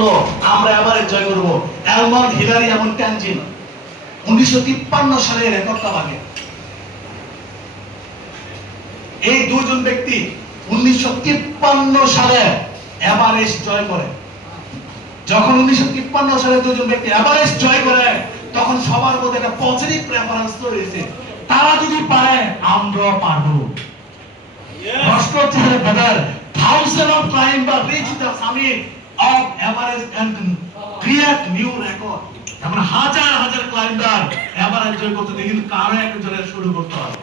হলো আমরা এবারে জয় করব। অ্যালমন্ড হিলারি এবং ট্যানজিন 1953 সালে রেকর্ডটা ভাঙে। এই দুজন ব্যক্তি 1953 সালে এভারেস্ট জয় করে। যখন 1953 সালে দুজন ব্যক্তি এভারেস্ট জয় করে, তখন সবার মধ্যে একটা পজিটিভ প্রেফারেন্স তৈরি হয়েছে, তারা যদি পারে আমরাও পারবো। প্রশ্ন হচ্ছে brother, thousands of climbers reach the summit of Everest and create new record। আমরা হাজার হাজার ক্লাইম্বার এভারেস্ট জয় করতে দেখি, কিন্তু কারো একজনের শুরু করতে হবে।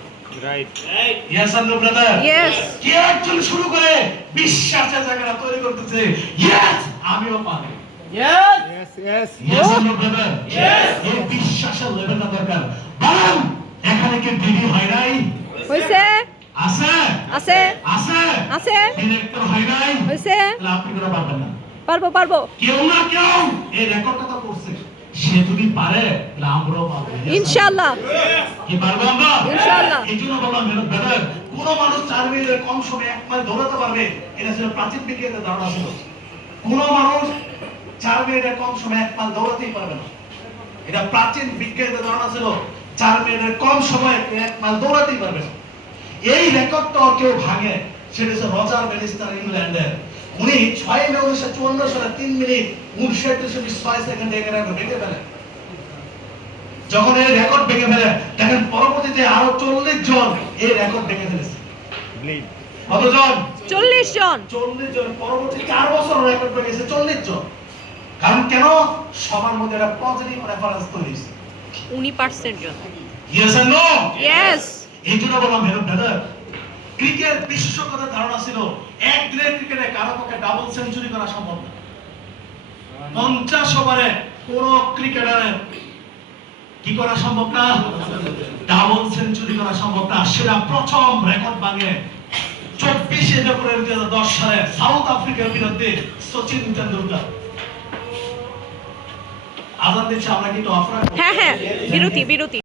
Right yes or no brother? Yes. কে একজন শুরু করে বিশ্বাসের জায়গাটা তৈরি করতেছে, ইয়েস আমিও পারি। Yes. Yes yes yes or no brother? Yes. এই বিশ্বাসের লেভেলটা দরকার। বলুন, এখানে কি দিদি হয় নাই? হইছে। আছে আছে। আছে আছে। ডিরেক্টর হয় নাই? হইছে। তাহলে আপনি করে পারবেন না। পারবো পারবো। কেউ না কেউ এই রেকর্ডটা তো করছে, সে যদি পারে তাহলে আমরাও পারবো। ইনশাআল্লাহ। কি পারবো আমরা? ইনশাআল্লাহ। এই জন্য বললাম ব্রাদার, কোন মানুষ 4 মিনিটের কম সময়ে 1 মাইল দৌড়াতে পারবে, এটা ছিল প্রাচীন বিজ্ঞানের ধারণা ছিল। কোন মানুষ 4 মিনিটের কম সময়ে 1 মাইল দৌড়াতেই পারবে না, এটা প্রাচীন বিজ্ঞানের ধারণা ছিল। 4 মিনিটের কম সময়ে 1 মাইল দৌড়াতেই পারবে না। এই রেকর্ডটা কেউ ভাঙে, সেটা হচ্ছে রজার ব্যানিস্টার, ইংল্যান্ডের। উনি 6 মে 1954 সালে 3 মিনিট 59.6 সেকেন্ডে এই রেকর্ড ভেঙে ফেলেন। যখন এই রেকর্ড ভেঙে ফেলে, দেখেন পরবর্তীতে আরো 40 জন এই রেকর্ড ভেঙে ফেলেছে। ব্লিড কতজন? 40 জন। 40 জন। পরবর্তী 4 বছর রেকর্ড ভেঙেছে 40 জন। কারণ কেন? সবার মধ্যে একটা পজিটিভ রেফারেন্স তৈরি হয়েছে। 19% জন। Yes and no? ইয়েস। এই জন্য বললাম হেলো ব্রাদার, ক্রিকেট বিশেষজ্ঞদের ধারণা ছিল এক দিনের ক্রিকেটে কারো পক্ষে ডাবল সেঞ্চুরি করা সম্ভব না। 50 ওভারে কোন ক্রিকেটারের কি করা সম্ভব না? ডাবল সেঞ্চুরি করা সম্ভব না। সেটা প্রথম রেকর্ড ভাঙে 24 এপ্রিল 2010 সালে সাউথ আফ্রিকার বিরুদ্ধে সচিন তেন্ডুলকর। আজান দিচ্ছে, আমরা কিন্তু অফ রাখবো। হ্যাঁ হ্যাঁ, বিরতি বিরতি।